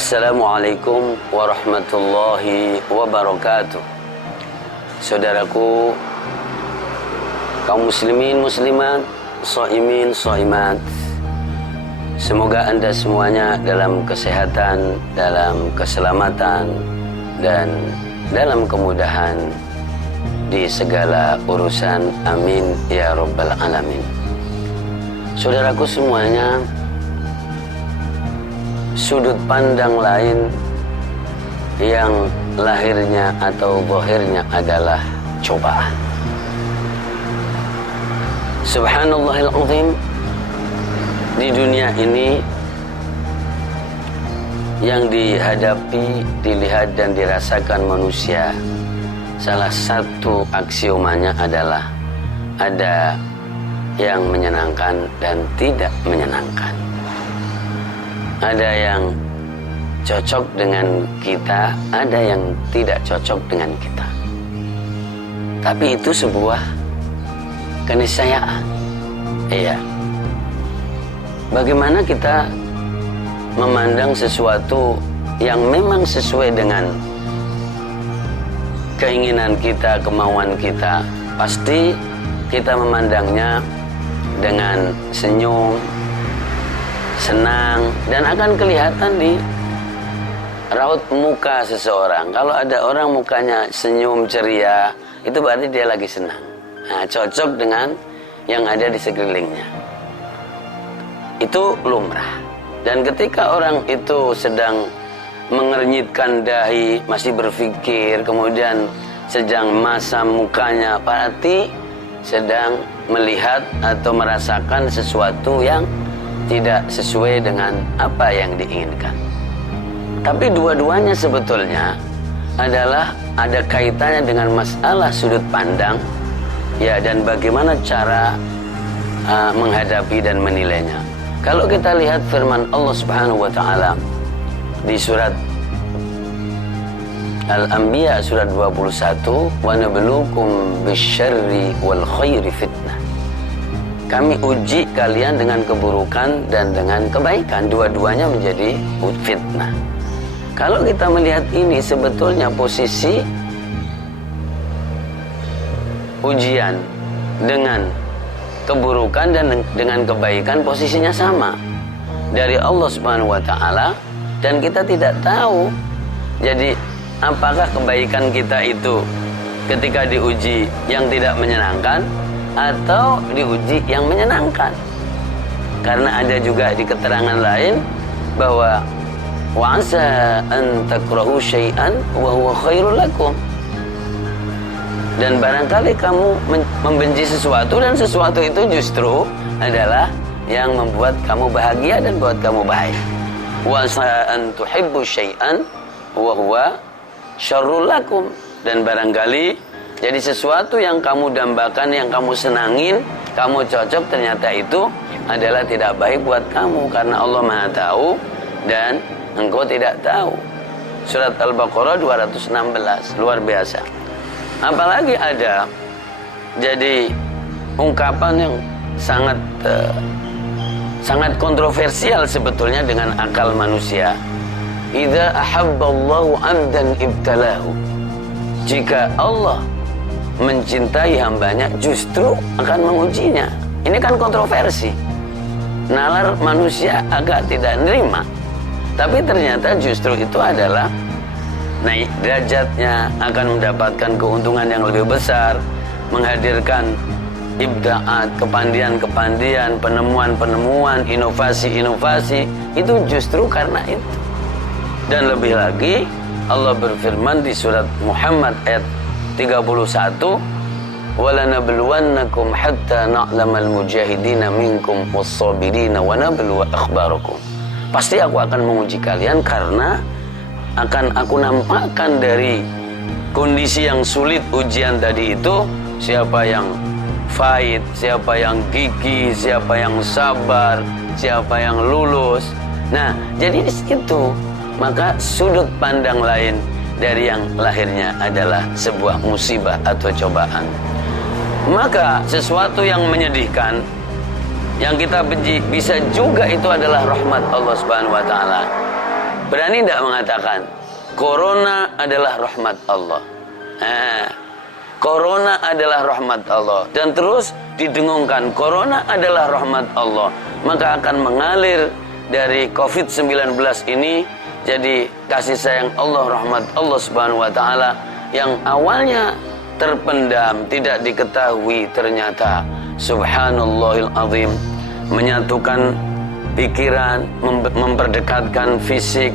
Assalamualaikum warahmatullahi wabarakatuh. Saudaraku, kaum muslimin muslimat, shaimin shaimat, semoga Anda semuanya dalam kesehatan, dalam keselamatan, dan dalam kemudahan di segala urusan. Amin ya rabbal alamin. Saudaraku semuanya, sudut pandang lain yang lahirnya atau zahirnya adalah cobaan. Subhanallahil azim, di dunia ini yang dihadapi, dilihat dan dirasakan manusia, salah satu aksiomanya adalah ada yang menyenangkan dan tidak menyenangkan. Ada yang cocok dengan kita, ada yang tidak cocok dengan kita. Tapi itu sebuah keniscayaan. Iya. Bagaimana kita memandang sesuatu yang memang sesuai dengan keinginan kita, kemauan kita, pasti kita memandangnya dengan senyum, senang, dan akan kelihatan di raut muka seseorang. Kalau ada orang mukanya senyum ceria, itu berarti dia lagi senang. Nah, cocok dengan yang ada di sekelilingnya. Itu lumrah. Dan ketika orang itu sedang mengernyitkan dahi, masih berpikir, kemudian sedang masam mukanya, berarti sedang melihat atau merasakan sesuatu yang tidak sesuai dengan apa yang diinginkan. Tapi dua-duanya sebetulnya adalah ada kaitannya dengan masalah sudut pandang, ya, dan bagaimana cara menghadapi dan menilainya. Kalau kita lihat firman Allah Subhanahu wa taala di surat Al-Anbiya surat 21, "Wa nabluukum bisyarri wal khairi fitnah." Kami uji kalian dengan keburukan dan dengan kebaikan. Dua-duanya menjadi fitnah. Kalau kita melihat ini, sebetulnya posisi ujian dengan keburukan dan dengan kebaikan posisinya sama dari Allah Subhanahu wa taala, dan kita tidak tahu. Jadi apakah kebaikan kita itu ketika diuji yang tidak menyenangkan atau diuji yang menyenangkan? Karena ada juga di keterangan lain bahwa wa asa an takrahu syai'an wa huwa khairul lakum, dan barangkali kamu membenci sesuatu dan sesuatu itu justru adalah yang membuat kamu bahagia dan buat kamu baik. Wa asa an tuhibbu syai'an wa huwa syarrul lakum, dan barangkali jadi sesuatu yang kamu dambakan, yang kamu senangin, kamu cocok, ternyata itu adalah tidak baik buat kamu. Karena Allah Maha tahu dan engkau tidak tahu. Surat Al-Baqarah 216, luar biasa. Apalagi ada jadi ungkapan yang sangat kontroversial sebetulnya dengan akal manusia. Idza ahabballahu 'abdan ibtalahu. Jika Allah mencintai hambanya, justru akan mengujinya. Ini kan kontroversi. Nalar manusia agak tidak nerima. Tapi ternyata justru itu adalah naik derajatnya, akan mendapatkan keuntungan yang lebih besar, menghadirkan ibda'at, kepandian-kepandian, penemuan-penemuan, inovasi-inovasi. Itu justru karena itu. Dan lebih lagi, Allah berfirman di surat Muhammad ayat 31, "Walanabluwannakum hatta na'lamal mujahidina minkum was-sabirina wa nabluwa akhbarakum." Pasti aku akan menguji kalian karena akan aku nampakkan dari kondisi yang sulit ujian tadi itu, siapa yang fight, siapa yang gigih, siapa yang sabar, siapa yang lulus. Nah, jadi di situ maka sudut pandang lain dari yang lahirnya adalah sebuah musibah atau cobaan. Maka sesuatu yang menyedihkan, yang kita benci, bisa juga itu adalah rahmat Allah Subhanahu wa taala. Berani tidak mengatakan corona adalah rahmat Allah? Corona adalah rahmat Allah, dan terus didengungkan corona adalah rahmat Allah, maka akan mengalir dari COVID-19 ini jadi kasih sayang Allah, rahmat Allah Subhanahu wa taala yang awalnya terpendam, tidak diketahui, ternyata subhanallahil azim menyatukan pikiran, memperdekatkan fisik,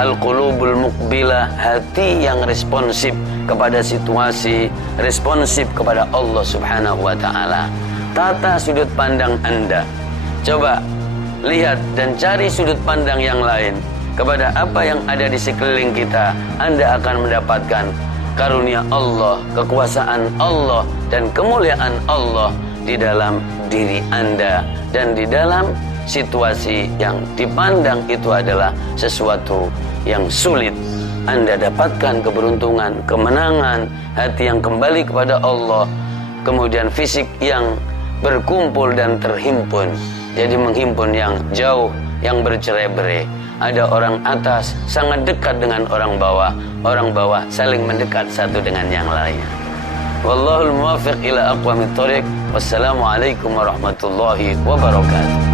al-qulubul muqbilah, hati yang responsif kepada situasi, responsif kepada Allah Subhanahu wa taala. Tata sudut pandang Anda. Coba lihat dan cari sudut pandang yang lain kepada apa yang ada di sekeliling kita. Anda akan mendapatkan karunia Allah, kekuasaan Allah, dan kemuliaan Allah di dalam diri Anda dan di dalam situasi yang dipandang itu adalah sesuatu yang sulit. Anda dapatkan keberuntungan, kemenangan, hati yang kembali kepada Allah, kemudian fisik yang berkumpul dan terhimpun. Jadi menghimpun yang jauh, yang bercerai-berai. Ada orang atas sangat dekat dengan orang bawah saling mendekat satu dengan yang lain. Wallahul muwaffiq ila aqwamit thoriq. Wassalamualaikum warahmatullahi wabarakatuh.